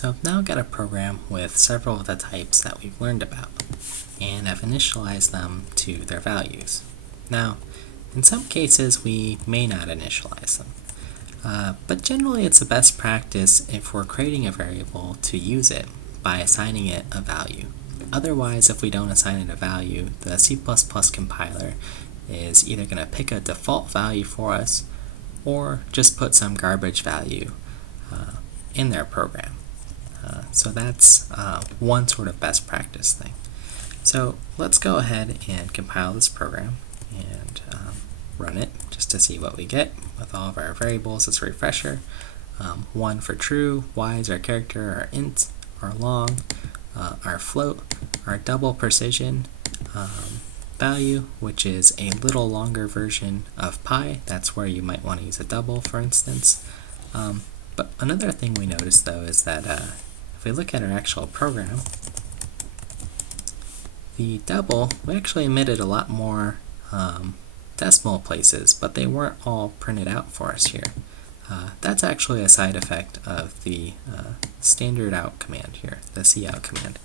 So I've now got a program with several of the types that we've learned about, and I've initialized them to their values. Now, in some cases we may not initialize them, but generally it's a best practice if we're creating a variable to use it by assigning it a value. Otherwise, if we don't assign it a value, the C++ compiler is either going to pick a default value for us or just put some garbage value in their program. So that's one sort of best practice thing. So let's go ahead and compile this program and run it just to see what we get with all of our variables as a refresher. 1 for true, y is our character, our int, our long, our float, our double precision value, which is a little longer version of pi. That's where you might want to use a double, for instance. But another thing we notice, though, is that if we look at our actual program, the double, we actually omitted a lot more decimal places, but they weren't all printed out for us here. That's actually a side effect of the standard out command here, the cout command.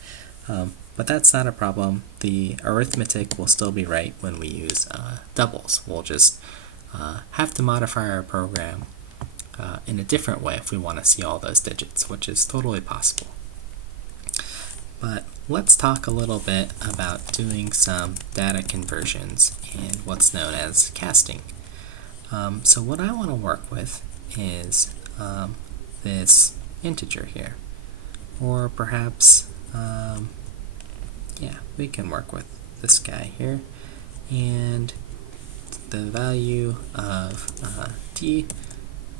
But that's not a problem. The arithmetic will still be right when we use doubles. We'll just have to modify our program in a different way if we want to see all those digits, which is totally possible. But let's talk a little bit about doing some data conversions in what's known as casting. So what I want to work with is this integer here, or perhaps we can work with this guy here, and the value of t,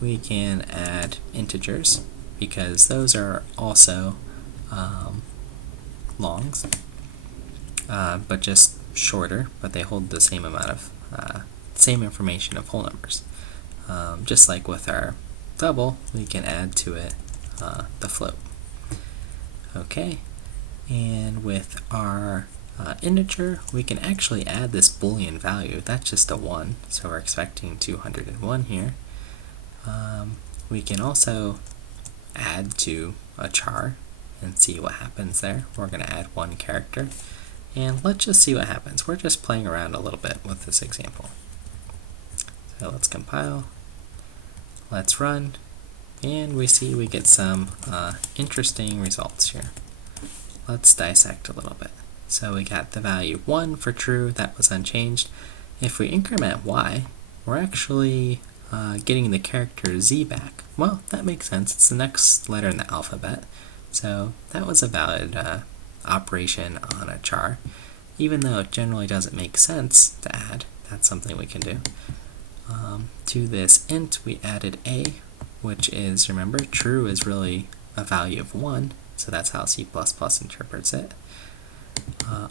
we can add integers because those are also longs, but just shorter, but they hold the same amount of same information of whole numbers. Just like with our double, we can add to it the float. Okay, and with our integer, we can actually add this boolean value. That's just a 1, so we're expecting 201 here. We can also add to a char and see what happens there. We're going to add 1 character, and let's just see what happens. We're just playing around a little bit with this example. So let's compile, let's run, and we see we get some interesting results here. Let's dissect a little bit. So we got the value 1 for true, that was unchanged. If we increment y, we're actually getting the character z back. Well, that makes sense. It's the next letter in the alphabet. So that was a valid operation on a char. Even though it generally doesn't make sense to add, that's something we can do. To this int, we added a, which is, remember, true is really a value of 1, so that's how C++ interprets it.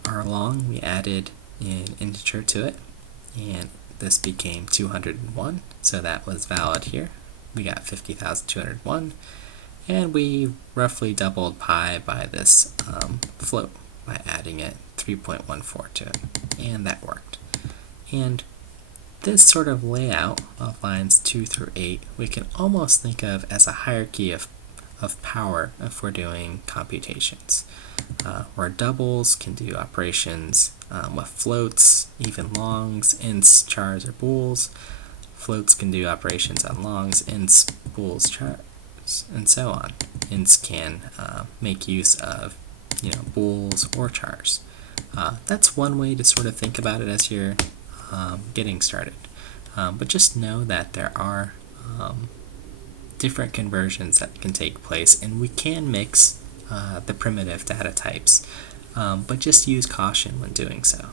Our long, we added an integer to it, and this became 201, so that was valid here. We got 50,201, and we roughly doubled pi by this float by adding it 3.14 to it, and that worked. And this sort of layout of lines 2 through 8 we can almost think of as a hierarchy of power if we're doing computations, where doubles can do operations with floats, even longs, ints, chars, or bools. Floats can do operations on longs, ints, bools, chars, and so on. Ints can make use of bools or chars. That's one way to sort of think about it as you're getting started. But just know that there are different conversions that can take place, and we can mix the primitive data types, but just use caution when doing so.